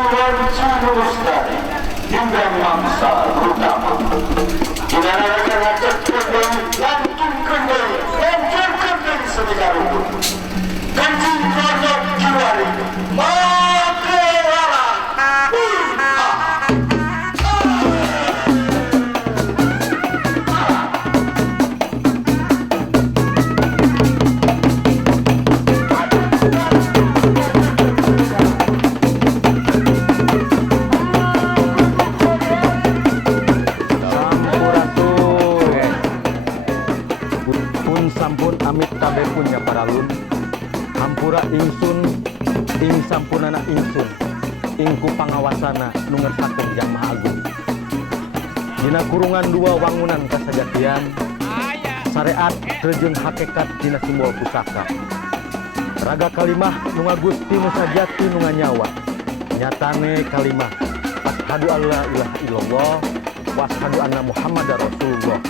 Curu Lestari hingga mangsa terutama dinarakan ngajak kendeng lantung kendeng lantung kendeng sebidang hukum kencing kodok juari makelara sampun amit tabe punya paralun hampura ingsun ing sampunana ingsun ingku pangawasana nu ngersakeun Jang Maha Agung dina kurungan dua wangunan kasajatian syariat jeung hakikat dina simbol pusaka raga kalimah nu ngagusti nu sajati nu nganyawa nyatane kalimah asyhadu alla ilaha illallah wa asyhadu anna muhammadar rasulullah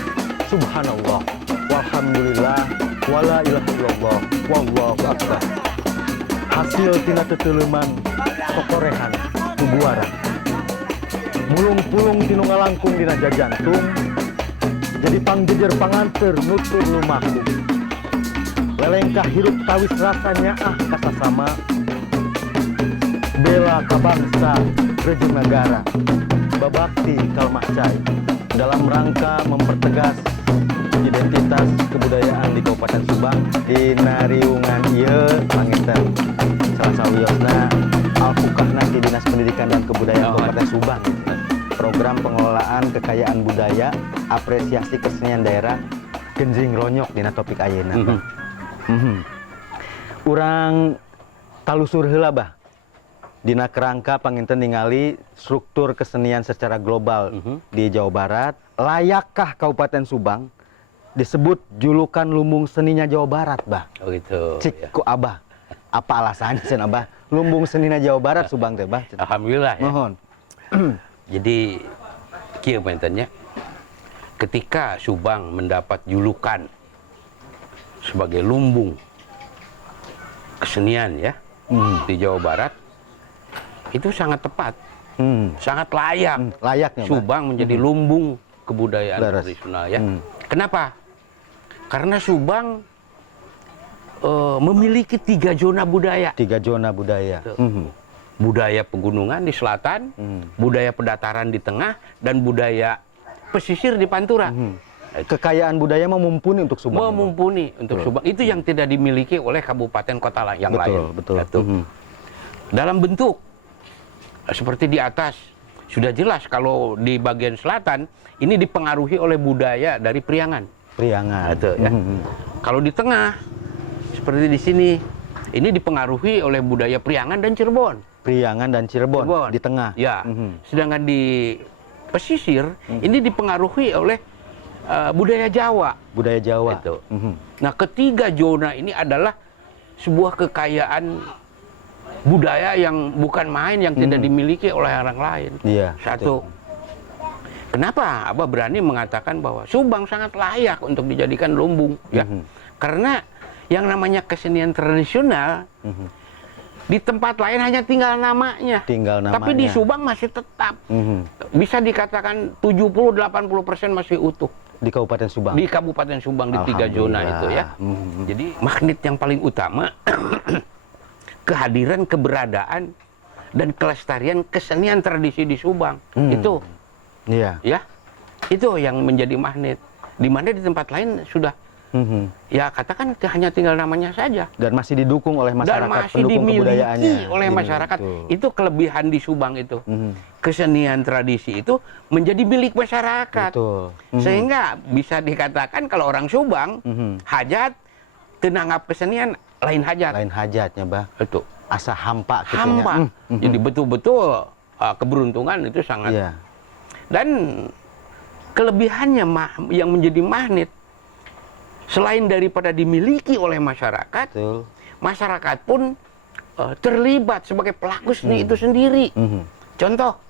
subhanallah walhamdulillah wala ilaha illallah wallahu akbar hasil tina teteuleman kokorehan tubuaran mulung-pulung tinu ngalangkung dina jajantung jadi pangjejer panganteur nutur lumaku lelengkah hirup tawis rasanya kasasama bela ka bangsa jeung negara babakti kalmah cai dalam rangka mempertegas identitas kebudayaan di Kabupaten Subang di nariungan ieu panginten salah sawiosna alfukahna di Dinas Pendidikan dan Kebudayaan Kabupaten Subang program pengelolaan kekayaan budaya apresiasi kesenian daerah genjing ronyok dina topik ayeuna urang talusur heula bah dina kerangka panginten ningali struktur kesenian secara global di Jawa Barat layakkah Kabupaten Subang disebut julukan lumbung seninya Jawa Barat, bah? Oh gitu. Cik ku abah, apa alasannya sen abah? Lumbung seninya Jawa Barat Subang teh, bah? Alhamdulillah ya. Mohon. Jadi kieu pentennya ketika Subang mendapat julukan sebagai lumbung kesenian ya di Jawa Barat itu sangat tepat, sangat layak. Layaknya Subang menjadi lumbung kebudayaan tradisional ya. Kenapa? Karena Subang memiliki 3 zona budaya. 3 zona budaya. Budaya pegunungan di selatan, budaya pedataran di tengah, dan budaya pesisir di Pantura. Kekayaan budaya mumpuni untuk Subang. Mumpuni untuk Subang. Itu yang tidak dimiliki oleh kabupaten kota yang lain. Betul. Dalam bentuk seperti di atas sudah jelas kalau di bagian selatan ini dipengaruhi oleh budaya dari Priangan. Itu, ya. Kalau di tengah seperti di sini ini dipengaruhi oleh budaya Priangan dan Cirebon. Priangan dan Cirebon. Di tengah. Ya. Sedangkan di pesisir ini dipengaruhi oleh budaya Jawa. Budaya Jawa. Itu. Nah, ketiga zona ini adalah sebuah kekayaan budaya yang bukan main, yang tidak dimiliki oleh orang lain. Iya. Satu. Kenapa Abah berani mengatakan bahwa Subang sangat layak untuk dijadikan lumbung? Ya, karena yang namanya kesenian tradisional di tempat lain hanya tinggal namanya. Tapi di Subang masih tetap. Bisa dikatakan 70-80% masih utuh. Di Kabupaten Subang? Di Kabupaten Subang, di 3 zona itu ya. Jadi magnet yang paling utama kehadiran, keberadaan, dan kelestarian kesenian tradisi di Subang. Itu. Iya. Ya, itu yang menjadi magnet. Di mana di tempat lain sudah, ya katakan hanya tinggal namanya saja. Dan masih didukung oleh masyarakat, dan masih pendukung kebudayaannya. dimiliki oleh masyarakat. Itu kelebihan di Subang itu. Kesenian tradisi itu menjadi milik masyarakat. Betul. Sehingga bisa dikatakan kalau orang Subang, hajat, tenanggap kesenian, lain hajat. Lain hajatnya, bah. Itu. Asa hampa. Hampa. Jadi betul-betul keberuntungan itu sangat. Iya. Dan kelebihannya yang menjadi magnet, selain daripada dimiliki oleh masyarakat, masyarakat pun terlibat sebagai pelaku seni itu sendiri. Contoh,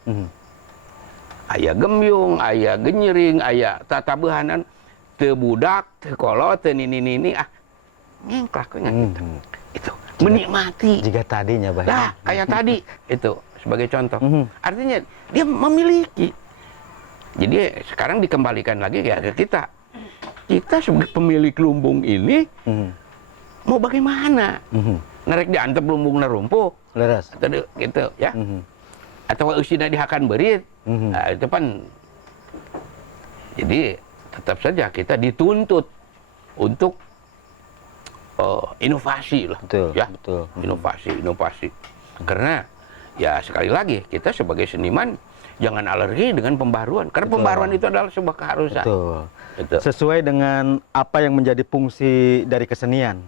aya gembyung, aya genyering, aya tatabehanan, teu budak, teu kolot, teu nini-nini, ngengklak gitu. Itu menikmati. Jika tadinya, bah. Nah, kayak tadi itu sebagai contoh. Artinya dia memiliki. Jadi sekarang dikembalikan lagi ya ke kita. Kita sebagai pemilik lumbung ini mau bagaimana? Narek diantep lumbung narumpuh, Leres. atau gitu ya. Atau usina dihakan berit. Nah, itu kan. Jadi tetap saja kita dituntut untuk inovasi lah, Betul, ya. betul. Inovasi. Karena ya sekali lagi kita sebagai seniman jangan alergi dengan pembaruan, karena pembaruan itu adalah sebuah keharusan. Betul. Betul. Sesuai dengan apa yang menjadi fungsi dari kesenian.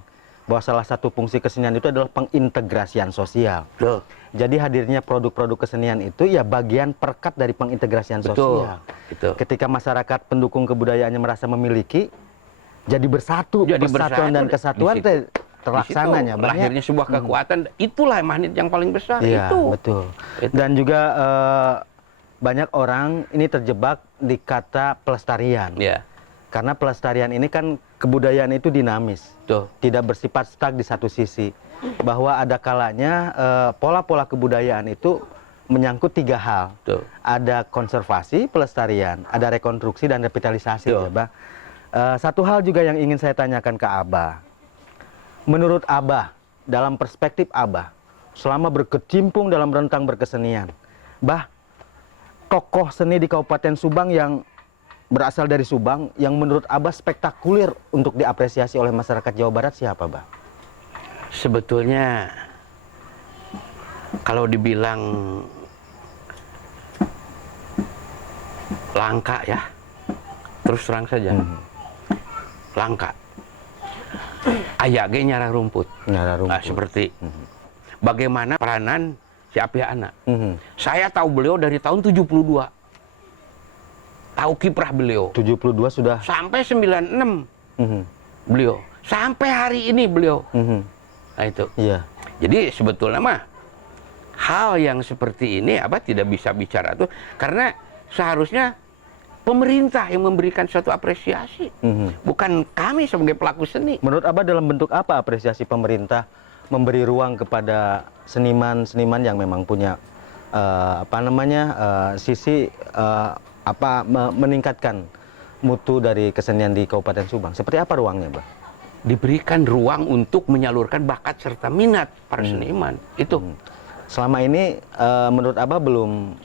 Bahwa salah satu fungsi kesenian itu adalah pengintegrasian sosial. Betul. Jadi hadirnya produk-produk kesenian itu ya bagian perkat dari pengintegrasian Betul. sosial. Betul. Ketika masyarakat pendukung kebudayaannya merasa memiliki, jadi bersatu, Jadi persatuan bersatu dan di kesatuan situ. terlaksananya. Di situ lahirnya sebuah kekuatan, itulah magnet yang paling besar. Iya, Itu. betul. Itu. Dan juga banyak orang ini terjebak di kata pelestarian. Ya, Karena pelestarian ini kan kebudayaan itu dinamis. betul. Tidak bersifat stuck di satu sisi. Bahwa ada kalanya pola-pola kebudayaan itu menyangkut 3 hal. Betul. Ada konservasi, pelestarian, ada rekonstruksi dan revitalisasi. Betul. Ya, Bah. Satu hal juga yang ingin saya tanyakan ke Abah. Menurut Abah, dalam perspektif Abah, selama berkecimpung dalam rentang berkesenian, Bah, tokoh seni di Kabupaten Subang yang berasal dari Subang, yang menurut Abah spektakuler untuk diapresiasi oleh masyarakat Jawa Barat siapa, Bah? Sebetulnya kalau dibilang langka ya, terus terang saja, langka. Ayage nyara rumput. Nyara rumput. Nah, seperti bagaimana peranan si Apiana. Saya tahu beliau dari tahun 72. Tahu kiprah beliau. 72 sudah. Sampai 96 Mhm. beliau. Sampai hari ini beliau. Mhm. Nah itu. Iya. Jadi sebetulnya mah hal yang seperti ini apa tidak bisa bicara tuh karena seharusnya pemerintah yang memberikan suatu apresiasi, bukan kami sebagai pelaku seni. Menurut Abah dalam bentuk apa apresiasi pemerintah memberi ruang kepada seniman-seniman yang memang punya sisi meningkatkan mutu dari kesenian di Kabupaten Subang? Seperti apa ruangnya, Bah? Diberikan ruang untuk menyalurkan bakat serta minat para seniman. Itu Selama ini menurut Abah belum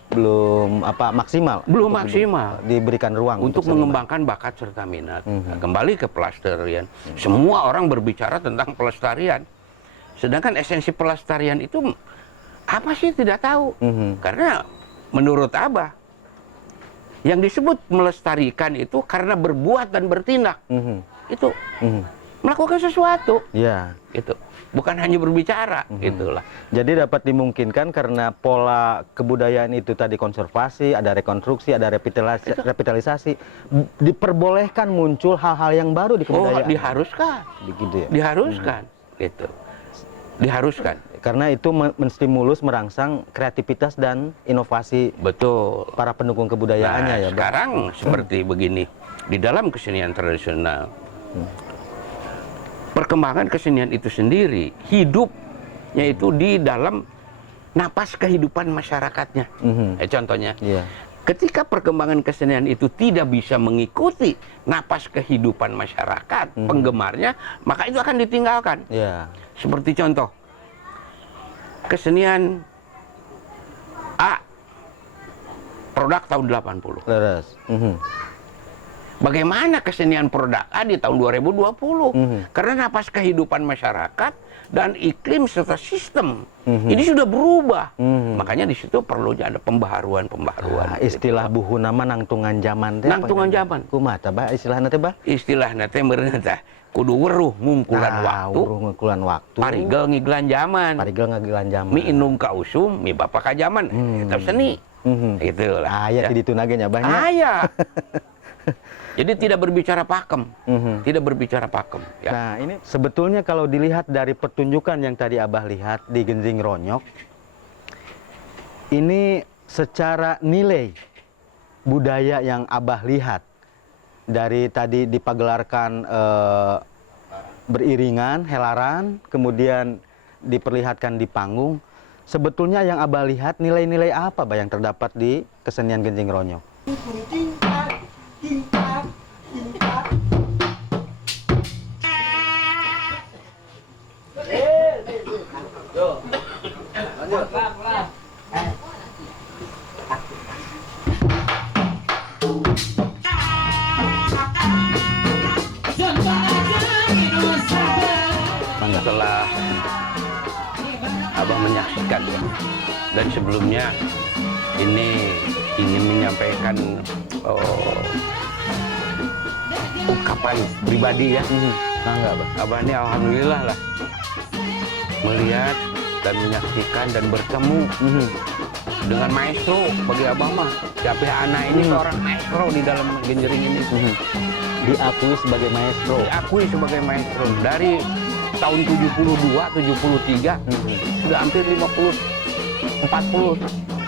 maksimal. belum untuk maksimal diberikan ruang untuk seniman. mengembangkan bakat serta minat. Nah, kembali ke pelestarian. Semua orang berbicara tentang pelestarian. Sedangkan esensi pelestarian itu apa sih tidak tahu. Karena menurut Abah yang disebut melestarikan itu karena berbuat dan bertindak. Itu melakukan sesuatu. Ya. Gitu. Bukan hanya berbicara, gitulah. Jadi dapat dimungkinkan karena pola kebudayaan itu tadi konservasi, ada rekonstruksi, ada revitalisasi, diperbolehkan muncul hal-hal yang baru di Oh, kebudayaan. diharuskan. Begitu ya. Diharuskan. Gitu. Diharuskan. Karena itu menstimulus merangsang kreativitas dan inovasi Betul. para pendukung kebudayaannya Nah, ya, Bang. sekarang seperti begini. Di dalam kesenian tradisional, perkembangan kesenian itu sendiri, hidupnya itu di dalam napas kehidupan masyarakatnya. Contohnya, Iya. ketika perkembangan kesenian itu tidak bisa mengikuti napas kehidupan masyarakat, penggemarnya, maka itu akan ditinggalkan. Iya. Seperti contoh, kesenian A, produk tahun 80. Leres. Bagaimana kesenian produk A di tahun 2020? Karena napas kehidupan masyarakat dan iklim serta sistem ini sudah berubah. Makanya di situ perlunya ada pembaharuan. Istilah buhu nama nangtungan zaman teh. Nangtungan zaman. Kumaha teh, Bah? Istilahna teh, Bah? Istilahnya teh meureun teh kudu weruh ngungkulan waktu. Weruh ngungkulan waktu. Parigel ngiglan zaman. Parigel ngagilan zaman. Mi indung ka usum, mi bapak ka zaman. Itu seni. Gitu lah. Aya di ditu nage nya, Bah, nya. Aya. Jadi tidak berbicara pakem. Tidak berbicara pakem. Ya. Nah, ini sebetulnya kalau dilihat dari pertunjukan yang tadi Abah lihat di Genjing Ronyok, ini secara nilai budaya yang Abah lihat dari tadi dipagelarkan beriringan, helaran, kemudian diperlihatkan di panggung, sebetulnya yang Abah lihat nilai-nilai apa Bah yang terdapat di kesenian Genjing Ronyok? Setelah Abah menyaksikan ya, dan sebelumnya ini ingin menyampaikan ungkapan pribadi ya. Enggak Bah? Abah ini alhamdulillah lah melihat dan menyaksikan dan bertemu dengan maestro. Bagi Abah mah Siapi Ana ini seorang maestro di dalam genjering ini. Diakui sebagai maestro. Diakui sebagai maestro dari tahun 72, 73 sudah hampir 50, 40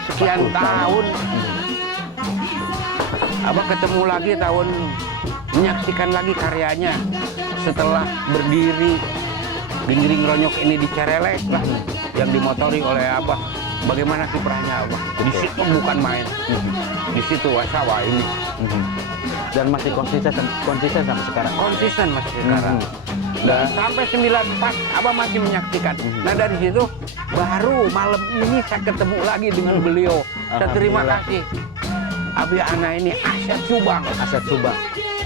sekian tahun. Abah ketemu lagi tahun, menyaksikan lagi karyanya setelah berdiri Genjring Ronyok ini di Cerelek lah, yang dimotori oleh Abah. Bagaimana kiprahnya Abah? Di situ bukan main, di situ wasawa ini. Dan masih konsisten sampai sekarang. Konsisten masih sekarang. Dan sampai 94 Abah masih menyaksikan. Nah dari situ baru malam ini saya ketemu lagi dengan beliau. Saya terima kasih. Abi Ana ini aset Subang. Aset Subang.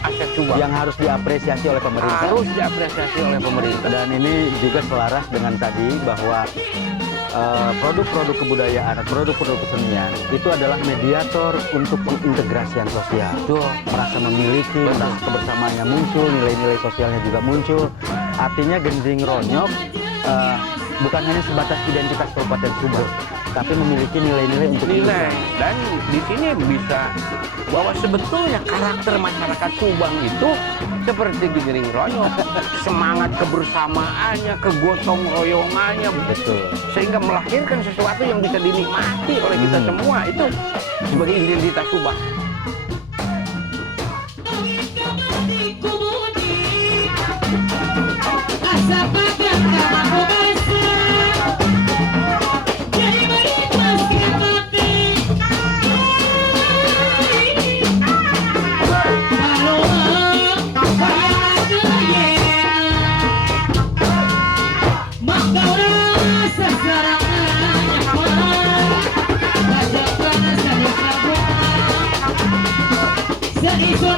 Aset Subang. Yang harus diapresiasi oleh pemerintah. Harus diapresiasi oleh pemerintah. Dan ini juga selaras dengan tadi bahwa produk-produk kebudayaan, produk-produk kesenian itu adalah mediator untuk pengintegrasian sosial. Betul. Merasa memiliki, merasa kebersamaannya muncul, nilai-nilai sosialnya juga muncul. Artinya Genjing Ronyok bukan hanya sebatas identitas Kabupaten Subang, tapi memiliki nilai-nilai untuk nilai. Dan di sini bisa bahwa sebetulnya karakter masyarakat Subang itu seperti Genjring Ronyok, semangat kebersamaannya, kegotong royongannya, betul, sehingga melahirkan sesuatu yang bisa dinikmati oleh kita semua. Itu sebagai identitas Subang. Hizo